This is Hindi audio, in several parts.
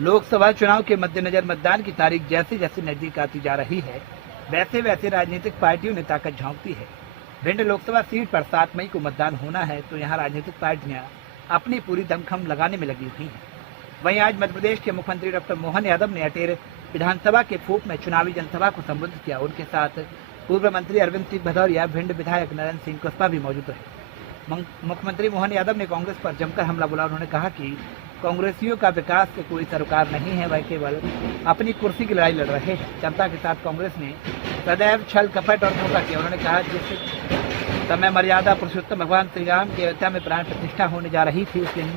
लोकसभा चुनाव के मद्देनजर मतदान की तारीख जैसे जैसे नजदीक आती जा रही है, वैसे वैसे राजनीतिक पार्टियों ने ताकत झोंकती है। भिंड लोकसभा सीट पर 7 मई को मतदान होना है, तो यहाँ राजनीतिक पार्टियां अपनी पूरी दमखम लगाने में लगी हुई हैं। वहीं आज मध्य प्रदेश के मुख्यमंत्री डॉक्टर मोहन यादव ने अटेर विधानसभा के फूप में चुनावी जनसभा को संबोधित किया। उनके साथ पूर्व मंत्री अरविंद सिंह भदौरिया, भिंड विधायक नरेंद्र सिंह कुशवाहा भी मौजूद रहे। मुख्यमंत्री मोहन यादव ने कांग्रेस पर जमकर हमला बोला। उन्होंने कहा कि कांग्रेसियों का विकास से कोई सरोकार नहीं है, वह केवल अपनी कुर्सी की लड़ाई लड़ रहे हैं। जनता के साथ कांग्रेस ने सदैव छल कपट और धोखा किया। उन्होंने कहा जिस समय मर्यादा पुरुषोत्तम भगवान श्री राम की अयोध्या में प्राण प्रतिष्ठा होने जा रही थी, उस दिन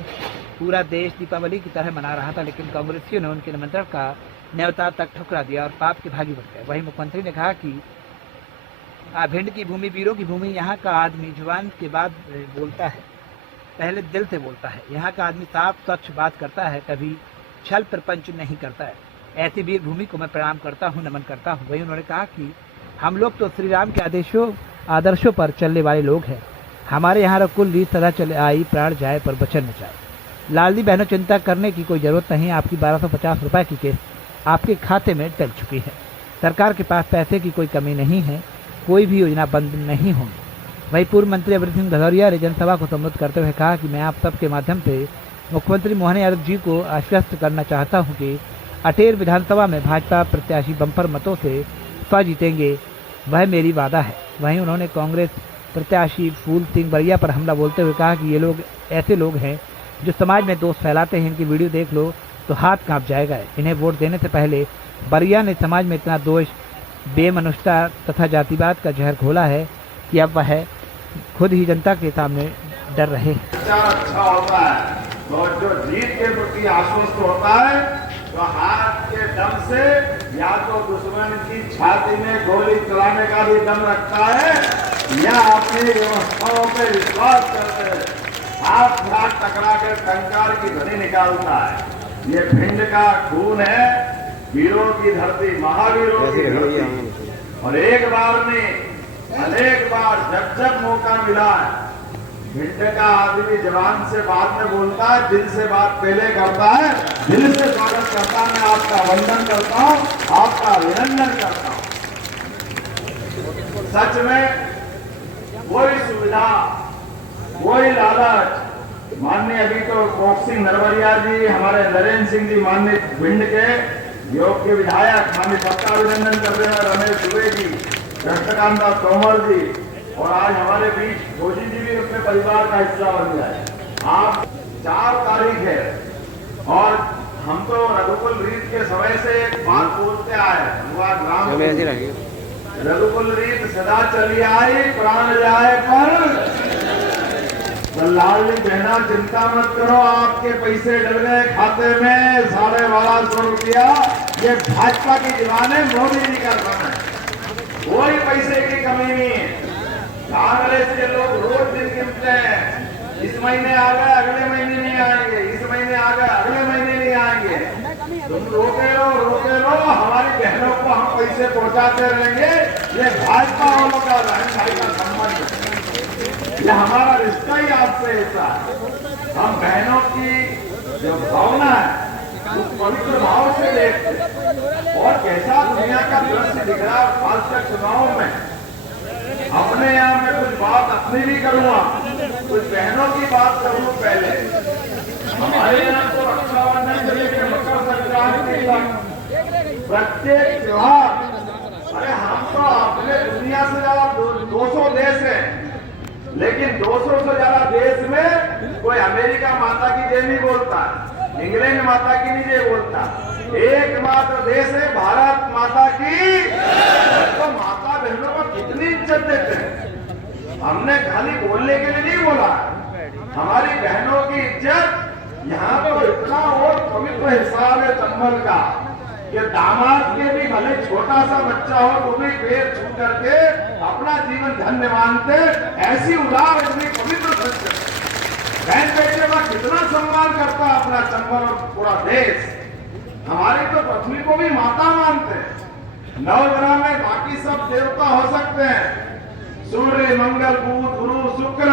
पूरा देश दीपावली की तरह मना रहा था, लेकिन कांग्रेसियों ने उनके निमंत्रण का न्योता तक ठुकरा दिया और पाप के भागी बन गए। वहीं मुख्यमंत्री ने कहा कि भिंड की भूमि वीरों की भूमि, यहाँ का आदमी जुबान के बाद बोलता है, पहले दिल से बोलता है। यहाँ का आदमी साफ स्वच्छ बात करता है, कभी छल प्रपंच नहीं करता है। ऐसी वीर भूमि को मैं प्रणाम करता हूँ, नमन करता हूँ। वहीं उन्होंने कहा कि हम लोग तो श्री राम के आदर्शों पर चलने वाले लोग हैं। हमारे यहाँ रकुल रीत सदा चले आई, प्राण जाए पर बचन न जाए। लालजी बहनों, चिंता करने की कोई जरूरत नहीं। आपकी 1250 रुपए की किस्त आपके खाते में डल चुकी है। सरकार के पास पैसे की कोई कमी नहीं है, कोई भी योजना बंद नहीं होगी। वहीं पूर्व मंत्री अरविंद सिंह भदौरिया ने जनसभा को संबोधित करते हुए कहा कि मैं आप सबके माध्यम से मुख्यमंत्री मोहन यादव जी को आश्वस्त करना चाहता हूं कि अटेर विधानसभा में भाजपा प्रत्याशी बम्पर मतों से जीतेंगे, वह मेरी वादा है। वहीं उन्होंने कांग्रेस प्रत्याशी फूल सिंह बरिया पर हमला बोलते हुए कहा कि ये लोग ऐसे लोग हैं जो समाज में दोष फैलाते हैं। इनकी वीडियो देख लो तो हाथ कांप जाएगा। इन्हें वोट देने से पहले बरिया ने समाज में इतना दोष, बेमनुष्यता तथा जातिवाद का जहर घोला है कि अब वह खुद ही जनता के सामने डर रहे हैं। अच्छा होता है तो जो जीत के प्रति आश्वस्त होता है, तो हाथ के दम से या तो दुश्मन की छाती में गोली चलाने का भी दम रखता है, या अपनी व्यवस्थाओं पे विश्वास करते हैं, हाथ टकरा कर टंकार की ध्वनि निकालता है। ये भिंड का खून है, वीरों की धरती, महावीरों की धरती। और एक बार नहीं, अनेक बार जब जब मौका मिला है, भिंड का आदमी जवान से बाद में बोलता है, दिल से बात पहले करता है। दिल से स्वागत करता, मैं आपका वंदन करता हूँ, आपका अभिनंदन करता हूँ। सच में कोई सुविधा, कोई लालच, माननीय अभी तो बॉक्सिंग नरवरिया जी, हमारे नरेंद्र सिंह जी, माननीय भिंड के योग्य विधायक, माननीय सबका अभिनंदन कर रहे हैं, रमेश दुबे जी, कृष्णकांत तोमर जी, और आज हमारे बीच भोजी जी भी अपने परिवार का हिस्सा बन जाए। आप 4 तारीख है और हम तो रघुकुल रीत के समय से एक बात बोलते आए, भगवान राम रघुकुल रीत सदा चली आई, प्राण जाए पर। लालजी बहना, चिंता मत करो, आपके पैसे डल गए खाते में 1250 रुपया। ये भाजपा की दीवान है, मोदी जी का काम है, कोई पैसे की कमी नहीं है। कांग्रेस के लोग रोज दिन गिनते हैं, इस महीने आ गए, अगले महीने नहीं आएंगे, इस महीने आ गए, अगले महीने नहीं आएंगे। तुम रोके लो, हमारी बहनों को हम पैसे पहुंचाते रहेंगे। ये भाजपा वालों का बहन भाई का संबंध है, ये हमारा रिश्ता ही आपसे ऐसा है। हम बहनों की जो भावना है उस पवित्र भाव से देखते, और कैसा दुनिया का दृश्य दिख रहा है खासकर चुनाव में। अपने यहाँ में कुछ बात अपनी भी करूँगा, कुछ बहनों की बात करूँ। पहले हमारे यहाँ तो रक्षाबंधन से लेकर मकर संक्रांति तक प्रत्येक त्योहार, अरे हम तो अपने दुनिया से ज्यादा 200 देश है, लेकिन 200 से ज्यादा देश में कोई अमेरिका माता की जय नहीं बोलता, इंग्लैंड माता की नहीं जय बोलता। एकमात्र देश है भारत माता की। तो माता बहनों को कितनी इज्जत देते हैं। हमने खाली बोलने के लिए नहीं बोला, हमारी बहनों की इज्जत यहाँ तो इतना और पवित्र हिसाब है चंबल का कि दामाद के भी भले छोटा सा बच्चा हो तो भी पैर छू करके अपना जीवन धन्य मानते। ऐसी उदार, इतनी पवित्र संस्कृति, बहन बेटे का कितना सम्मान करता है अपना चंबल और पूरा देश। हमारी तो पृथ्वी को भी माता मानते हैं। 9 ग्रह में बाकी सब देवता हो सकते हैं, सूर्य, मंगल, बुध, गुरु, शुक्र,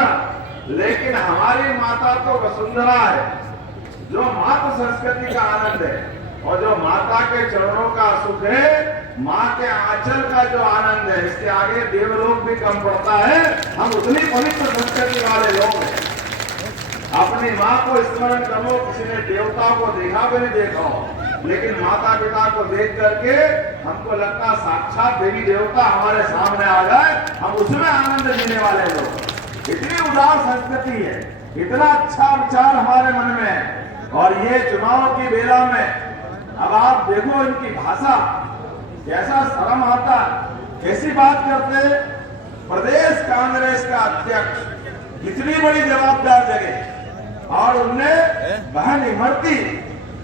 लेकिन हमारी माता तो वसुंधरा है, जो मातृ संस्कृति का आनंद है। और जो माता के चरणों का सुख है, माँ के आंचल का जो आनंद है, इसके आगे देवलोक भी कम पड़ता है। हम उतनी पवित्र संस्कृति वाले लोग हैं। अपनी माँ को स्मरण करो। किसी ने देवता को देखा भी नहीं देखा हो, लेकिन माता पिता को देख करके हमको लगता साक्षात देवी देवता हमारे सामने आ जाए, हम उसमें आनंद लेने वाले लोग। इतनी उदार संस्कृति है, इतना अच्छा विचार हमारे मन में है। और ये चुनाव की बेला में अब आप देखो इनकी भाषा, कैसा शर्म आता, कैसी बात करते। प्रदेश कांग्रेस का अध्यक्ष इतनी बड़ी जवाबदार जगह, और उनने बहन इमरती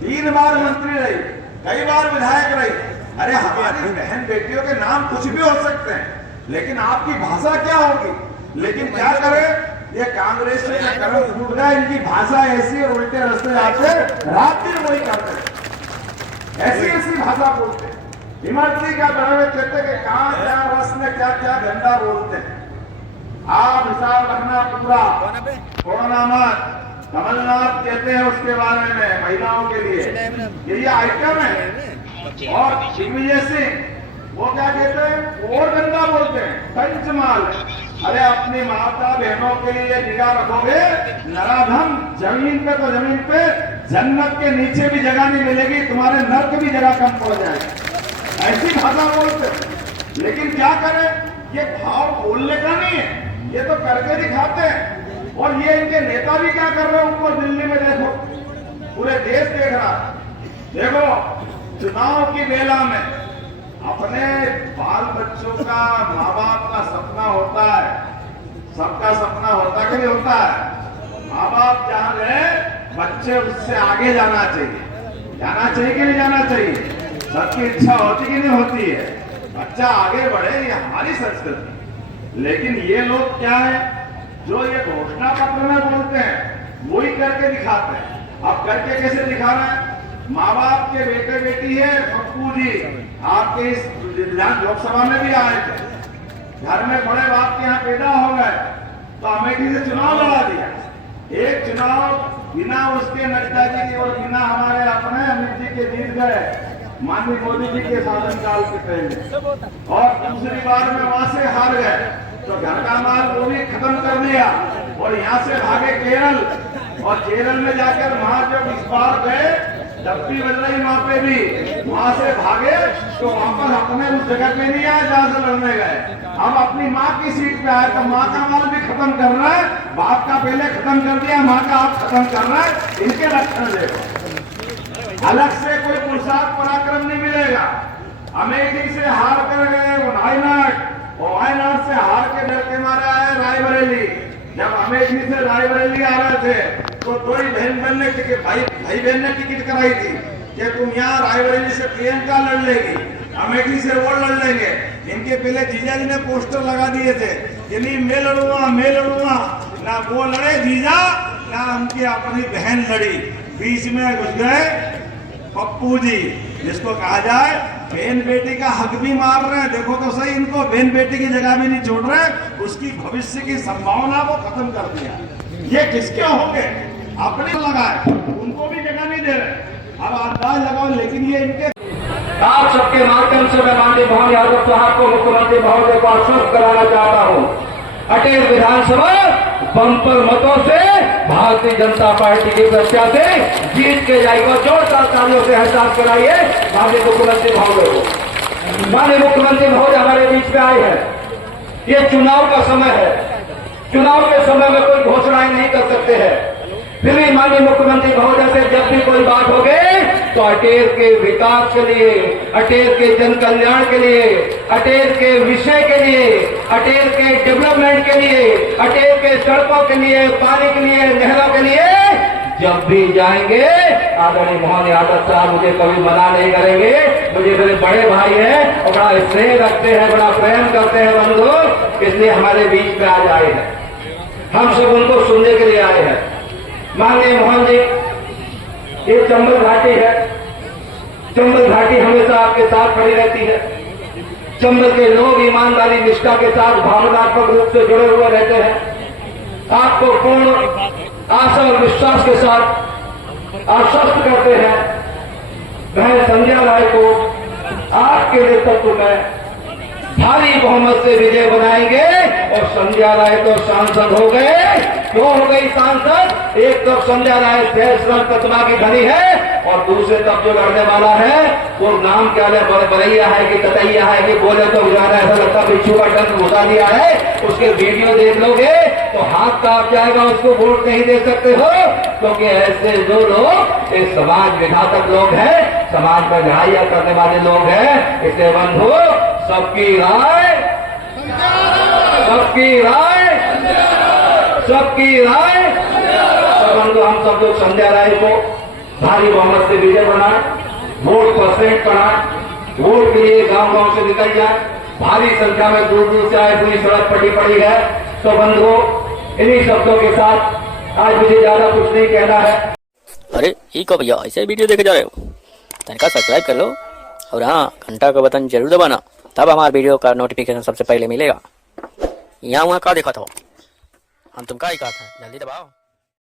3 बार मंत्री रही, कई बार विधायक रही। अरे हमारी बहन बेटियों के नाम कुछ भी हो सकते हैं, लेकिन आपकी भाषा क्या होगी। लेकिन क्या करें, ये कांग्रेस का कर्म फूट गया। इनकी भाषा ऐसी और उल्टे रास्ते जाते, रात दिन वही करते, ऐसी ऐसी भाषा बोलते। इमरती का बड़े कहते कि कहां क्या रस में क्या क्या गंदा बोलते हैं। आप हिसाब रखना पूरा, कोरोना मत। कमलनाथ कहते हैं उसके बारे में महिलाओं के लिए ये आइटम है। और दिग्विजय सिंह वो क्या कहते हैं, और गंदा बोलते हैं, पंचमाल। अरे अपनी माता बहनों के लिए निगाह रखोगे, नराधम। जमीन पे तो जमीन पे जन्नत के नीचे भी जगह नहीं मिलेगी, तुम्हारे नर्क भी जगह कम पड़ जाएगी। ऐसी भाषा बोलते। लेकिन क्या करें, ये भाव बोलने का नहीं है, ये तो करके दिखाते हैं। और ये इनके नेता भी क्या कर रहे हैं, ऊपर दिल्ली में देखो, पूरे देश देख रहा है। देखो चुनाव की बेला में अपने बाल बच्चों का, माँ बाप का सपना होता है, सबका सपना होता कि नहीं होता है। माँ बाप जहाँ गए, बच्चे उससे आगे जाना चाहिए। जाना चाहिए कि नहीं जाना चाहिए, सबकी इच्छा होती कि नहीं होती है, बच्चा आगे बढ़े, ये हमारी संस्कृति। लेकिन ये लोग क्या है, जो ये घोषणा पत्र में बोलते हैं वही करके दिखाते हैं। अब करके कैसे दिखा रहे हैं, माँ बाप के बेटे बेटी है, पप्पू जी आपके इस लोकसभा में भी आए थे, घर में बड़े बाप के यहाँ पैदा हो गए, तो अमेठी से चुनाव लड़ा दिया। एक चुनाव बिना उसके नड्डा जी की और बिना हमारे अपने अमित जी के जीत गए, माननीय मोदी जी के शासनकाल के पहले। और दूसरी बार में वहां से हार गए, तो घर का माल वो भी खत्म कर दिया और यहाँ से भागे केरल। और केरल में जाकर वहां जब इस बार गए, डब्बी बज रही वहां पे भी, वहां से भागे तो वापस अपने उस जगह पे नहीं आए जहां से लड़ने गए। हम अपनी माँ की सीट पे आए, तो माँ का माल भी खत्म कर रहा है, बाप का पहले खत्म कर दिया, माँ का आप खत्म कर रहा है। इनके लक्षण देखो, अलग से कोई पुरुषार्थ पराक्रम नहीं मिलेगा। अमेठी से हार कर गए वो वायनाड से हार के डर के मारा है रायबरेली। जब अमेठी से रायबरेली आ रहे थे, तो दो ही बहन ने टिकट, भाई बहन ने टिकट कराई थी कि तुम यहाँ रायबरेली से प्रियंका लड़ लेगी, अमेठी से वो लड़ लेंगे। इनके पहले जीजा जी ने पोस्टर लगा दिए थे कि नहीं मैं लड़ूंगा। ना वो लड़े जीजा, ना उनकी अपनी बहन लड़ी। बीच में घुस गए पप्पू जी, जिसको कहा जाए बहन बेटी का हक भी मार रहे हैं। देखो तो सही, इनको बहन बेटी की जगह भी नहीं छोड़ रहे, उसकी भविष्य की संभावना को खत्म कर दिया। ये किसके होंगे, अपने लगाए, उनको भी जगह नहीं दे रहे। अब अंदाज लगाओ, लेकिन ये इनके। आप सबके माध्यम से मैं माननीय मोहन यादव साहब को, मुख्यमंत्री महोदय को आश्वस्त कराना चाहता हूँ, अटेर विधानसभा बम्पर मतों से भारतीय जनता पार्टी के प्रत्याशी जीत के जाएगा। जोरदार तालियों से एहसास कराइए माननीय मुख्यमंत्री महोदय को। माननीय मुख्यमंत्री महोदय हमारे बीच में आए हैं। ये चुनाव का समय है, चुनाव के समय में कोई घोषणाएं नहीं कर सकते हैं, फिर भी माननीय मुख्यमंत्री महोदय से जब भी कोई बात हो गई तो अटेर के विकास के लिए, अटेर के जन कल्याण के लिए, अटेर के विषय के लिए, अटेर के डेवलपमेंट के लिए, अटेर के सड़कों के लिए, पानी के लिए, नहरों के लिए जब भी जाएंगे, आदरणीय मोहन यादव साहब मुझे कभी मना नहीं करेंगे। मुझे मेरे बड़े भाई हैं और बड़ा स्नेह रखते हैं, बड़ा प्रेम करते हैं बंधु, इसलिए हमारे बीच में आज आए हैं। हम सब उनको सुनने के लिए आए हैं। माननीय मोहन जी, ये चंबल घाटी है, चंबल घाटी हमेशा आपके साथ खड़ी रहती है। चंबल के लोग ईमानदारी निष्ठा के साथ भावनात्मक रूप से जुड़े हुए रहते हैं। आपको पूर्ण आशा और विश्वास के साथ आश्वस्त करते हैं, बहन संध्या राय को आपके नेतृत्व में भारी बहुमत से विजय बनाएंगे। और संध्या राय तो सांसद हो गए। क्यों हो गई सांसद? एक तरफ संध्या राय फैसला प्रतिमा की धनी है और दूसरे तरफ जो लड़ने वाला है वो नाम क्या है, बरैया है कि ततैया है कि बोले तो गुजारा, ऐसा लगता बिच्छू का डंक घुसा दिया है। उसके वीडियो देख लोगे तो हाथ कांप जाएगा, उसको वोट नहीं दे सकते हो। क्योंकि ऐसे जो लोग एक समाज विघातक लोग हैं, समाज में लड़ाइयां करने वाले लोग हैं। इसलिए बंधु, सबकी राय, सबकी राय, सबकी राय। तो बंधु, हम सब लोग संध्या राय को भारी बहुमत से विजय बनाए, वोट परसेंट बढ़ाए, वोट के लिए गांव गांव से निकल जाए, भारी संख्या में दूर दूर से आए, पूरी सड़क पड़ी है। तो बंधु, इन्हीं शब्दों के साथ आज मुझे ज्यादा कुछ नहीं कहना है। अरे ये को भैया ऐसे वीडियो देखे जा रहे हो, तनिका सब्सक्राइब कर लो और हाँ, घंटा का बटन जरूर दबाना, तब हमारे वीडियो का नोटिफिकेशन सबसे पहले मिलेगा। यहाँ वहाँ का देखा था हम, तुम का ही कहा था, जल्दी दबाओ।